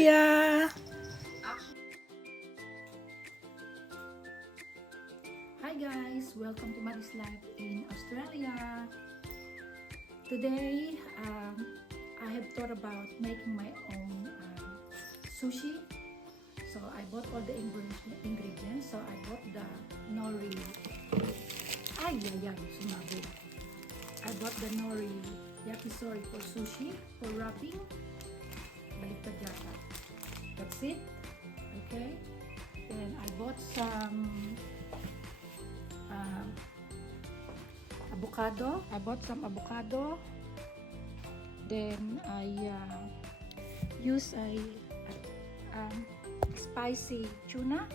Australia! Hi guys! Welcome to Maddie's Life in Australia. Today, I have thought about making my own sushi. So I bought all the ingredients. So I bought the nori. Sumabi. I bought the nori yakitori for sushi, for wrapping. Baliktad yata. That's it. Okay. Then I bought some avocado. I bought some avocado. Then I use a spicy tuna.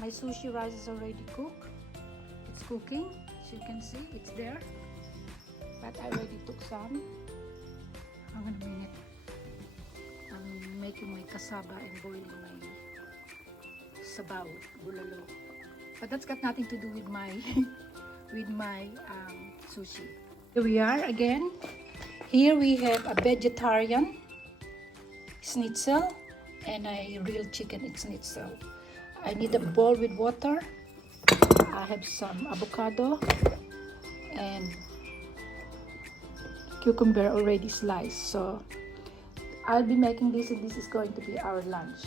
My sushi rice is already cooked. It's cooking. As you can see, it's there. But I already took some. Hang on a minute. I'm making my kasaba and boiling my sabaw, bulalo. But that's got nothing to do with my with my sushi. Here we are again. Here we have a vegetarian schnitzel and a real chicken schnitzel. I need a bowl with water. I have some avocado and cucumber already sliced. So I'll be making this, and this is going to be our lunch.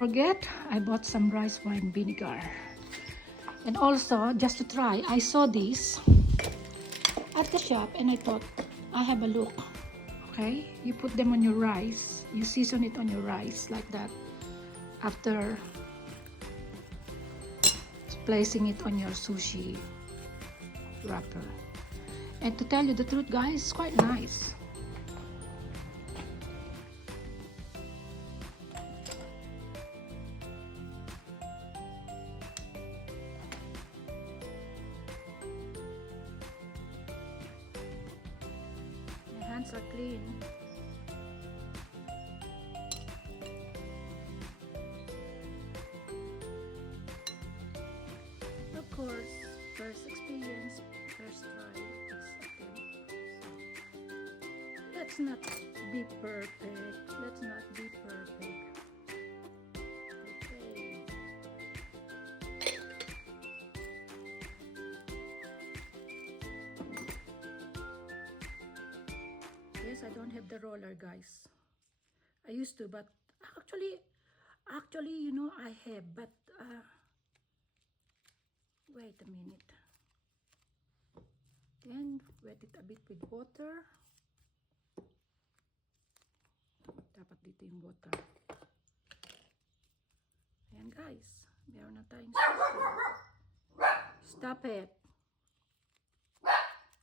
Forget, I bought some rice wine vinegar. And also, just to try, I saw this at the shop and I thought, I have a look. Okay, you put them on your rice, you season it on your rice like that after placing it on your sushi wrapper. And to tell you the truth, guys, it's quite nice. My hands are clean. Of course, first experience, first try, it's okay. Let's not be perfect. Let's not be perfect. Okay. Yes, I don't have the roller, guys. I used to, but actually, you know, I have, but wait a minute. Then wet it a bit with water. Dapat dito yung water. Ayan guys, meron na tayong sushi. Stop it.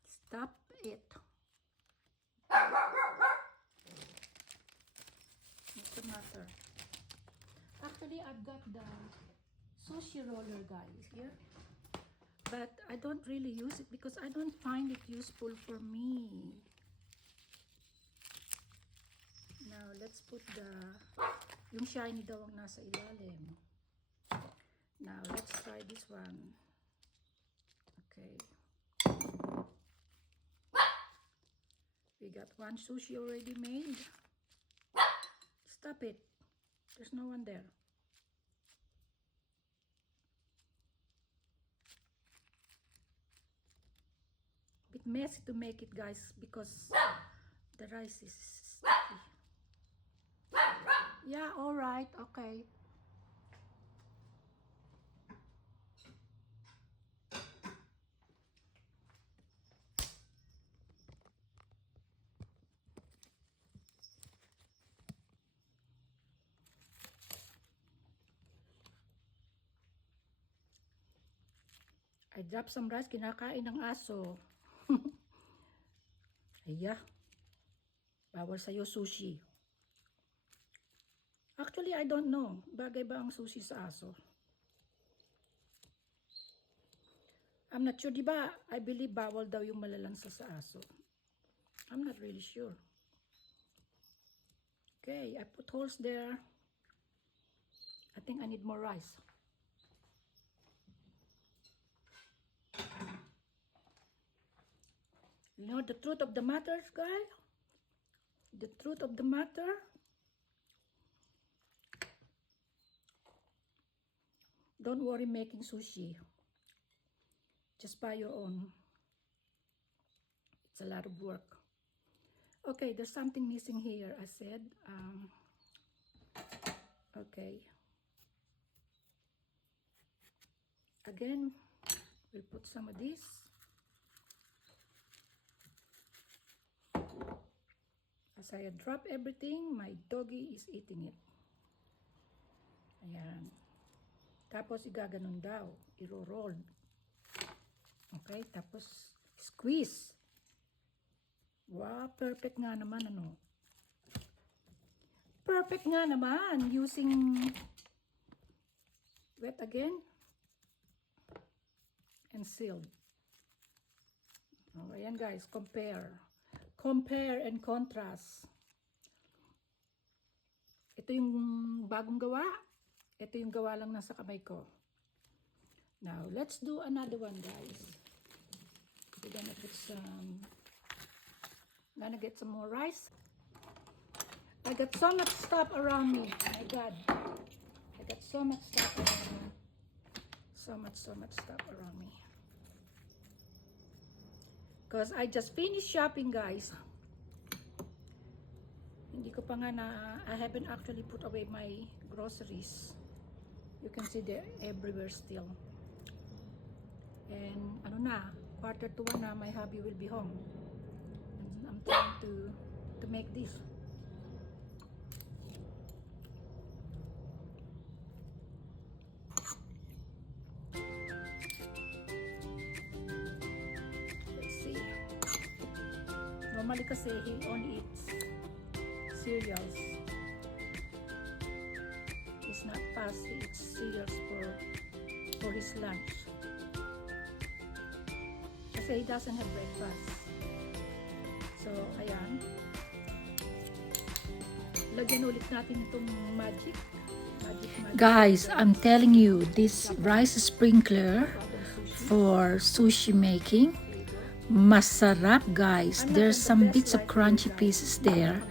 Stop it. What's the matter? Actually, I've got the sushi roller, guys, here. But I don't really use it because I don't find it useful for me. Now, let's put yung shiny daw ang nasa ilalim. Now, let's try this one. Okay. We got one sushi already made. Stop it. There's no one there. Bit messy to make it, guys, because the rice is sticky. Yeah, all right, okay. I dropped some rice, kinakain ng aso. Aya, bawal sa'yo sushi. Actually, I don't know. Bagay ba ang sushi sa aso? I'm not sure, di ba? I believe bawal daw yung malalansa sa aso. I'm not really sure. Okay, I put holes there. I think I need more rice. You know the truth of the matter, guys? The truth of the matter, don't worry making sushi. Just buy your own. It's a lot of work. Okay, there's something missing here, I said. Okay. Again, we'll put some of this. As I drop everything, my doggy is eating it. Ayan. Tapos, igaganon daw. Iro-roll. Okay, tapos, squeeze. Wow, perfect nga naman, ano? Perfect nga naman, using wet again and sealed. Oh, ayan guys, compare. Compare and contrast. Ito yung bagong gawa. Ito yung gawa lang nasa kamay ko. Now, let's do another one, guys. We're gonna put some... I'm gonna get some more rice. I got so much stuff around me. My God. I got so much stuff around me. So much stuff around me. Because I just finished shopping, guys. Hindi ko pa nga na, I haven't actually put away my groceries. You can see they're everywhere still. And ano na, 1:45 na, my hubby will be home. And I'm trying to make this. Let's see. Normally kasi he only eats cereals. It's not fast, he eats cereals for his lunch. Kasi he doesn't have breakfast. So, ayan. Lagyan ulit natin itong magic. Guys, I'm telling you, this rice sprinkler for sushi making, masarap, guys. There's some bits of crunchy pieces there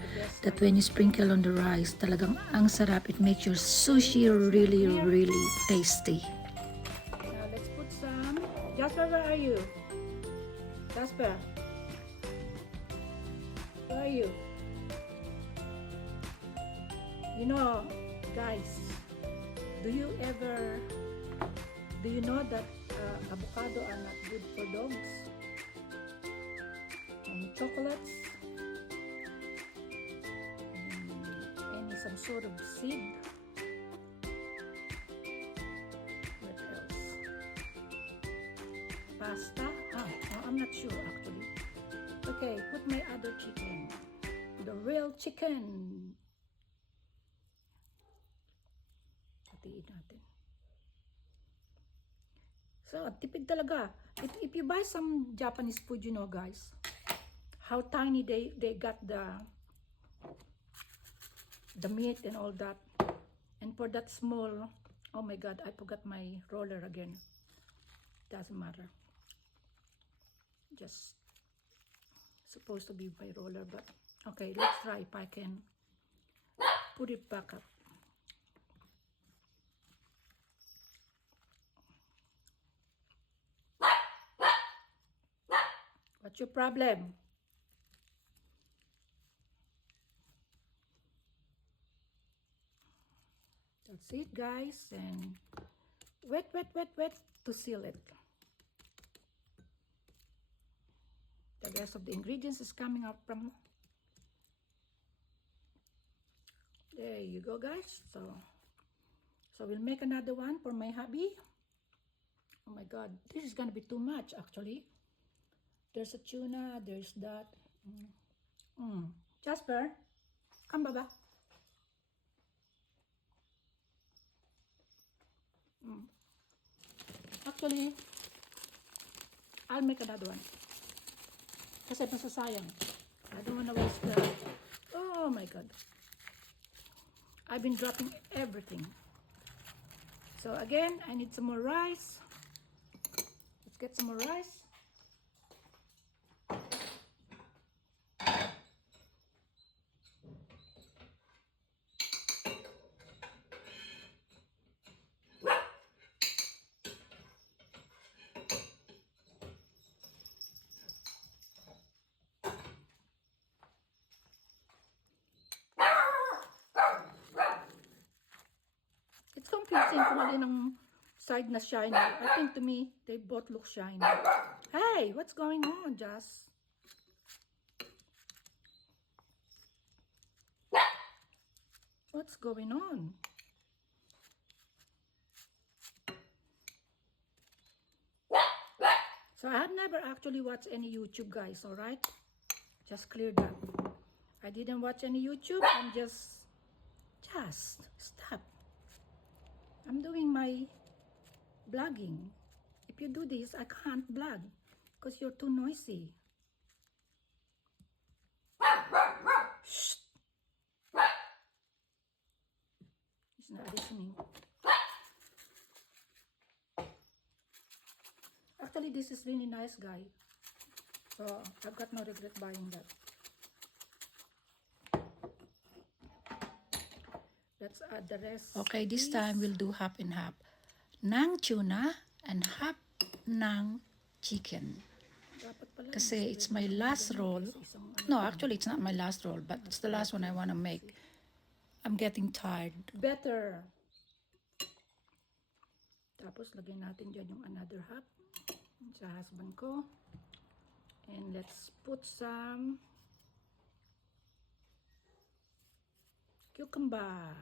that when you sprinkle on the rice, talagang ang sarap. It makes your sushi really, really tasty. Now, let's put some... Jasper, where are you? Jasper? Where are you? You know, guys, do you know that avocado are not good for dogs? And chocolates, and some sort of seed. What else? Pasta? I'm not sure actually. Okay, put my other chicken. The real chicken. Hatiin natin. So, tipid talaga. If you buy some Japanese food, you know, guys, how tiny they got the meat and all that. And for that small, oh my God, I forgot my roller again. Doesn't matter. Just supposed to be my roller, but okay, let's try if I can put it back up. What's your problem? That's it, guys, and wet to seal it. The rest of the ingredients is coming out from... There you go, guys. So we'll make another one for my hubby. Oh my God, this is gonna be too much actually. There's a tuna, there's that. Jasper, come, Baba. Actually, I'll make another one. Kasi masasayang. I don't wanna waste the... Oh my God. I've been dropping everything. So again, I need some more rice. Let's get some more rice. It's confusing kung alin ang side na shiny. I think to me, they both look shiny. Hey, what's going on, Jess? What's going on? So I have never actually watched any YouTube, guys, alright? Just clear that. I didn't watch any YouTube. I'm just stop. I'm doing my vlogging. If you do this, I can't vlog because you're too noisy. Shh. He's not listening. Actually, this is really nice, guy. So I've got no regret buying that. Let's add the rest. Okay, this time we'll do half and half. Ng tuna and half ng chicken. Kasi it's my last roll. No, actually it's not my last roll, but it's the last one I want to make. I'm getting tired. Better. Tapos lagyan natin dyan yung another half sa husband ko. And let's put some cucumber.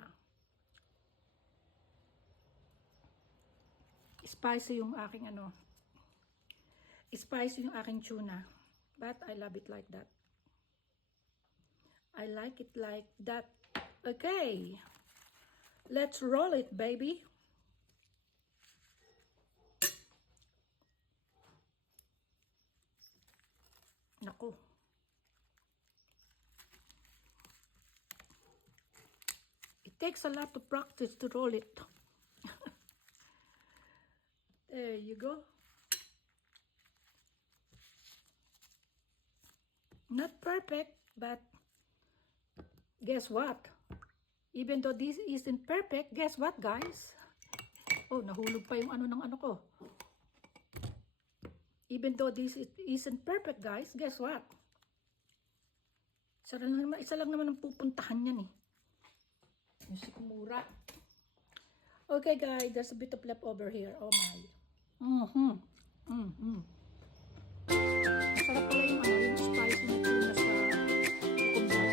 Spicy yung aking spicy yung aking tuna. But I love it like that. I like it like that. Okay. Let's roll it, baby. Naku. It takes a lot of practice to roll it. There you go. Not perfect, but guess what? Even though this isn't perfect, guess what, guys? Oh, nahulog pa yung ng ko. Even though this isn't perfect, guys, guess what? Isa lang naman ang pupuntahan yan eh. Yung si Kumura. Okay, guys, there's a bit of leftover here. Oh my. Masarap pala yung yung spicy na tuna sa cucumber.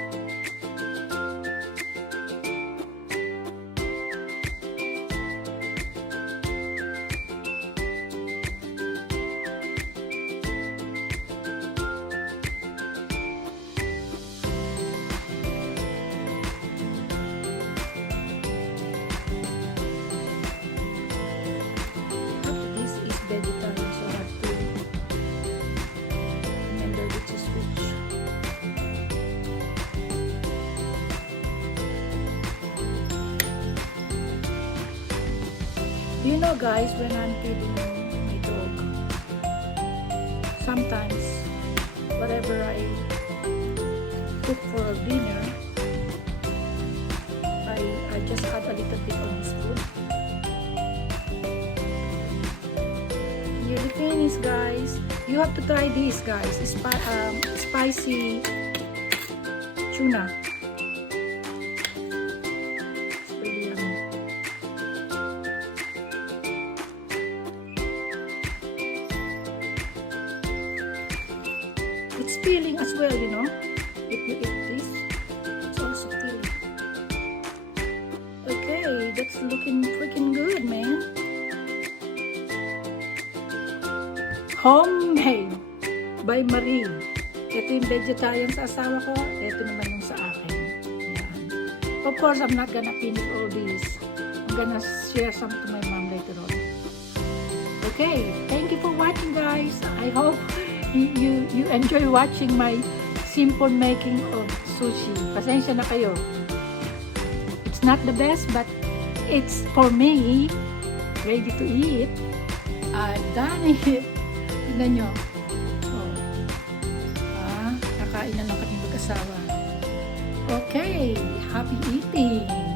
Vegetarian, so I have to remember which is which. You know, guys, when I'm feeding my dog, sometimes whatever I cook for dinner, I just add a little bit on his food. Nearly finished, guys. You have to try this, guys. Spicy tuna. It's really yummy. It's filling as well, you know. If you eat this, it's also filling. Okay, that's looking freaking good, man. Homemade by Marie. Ito yung vegetarian sa asawa ko. Ito naman yung sa akin. Yan. Of course, I'm not gonna finish all this. I'm gonna share some to my mom later on. Okay, thank you for watching, guys. I hope you enjoy watching my simple making of sushi. Pasensya na kayo. It's not the best, but it's for me ready to eat. I've done it. Tignan nyo. Kakain na lang kami mag-asawa. Okay, happy eating!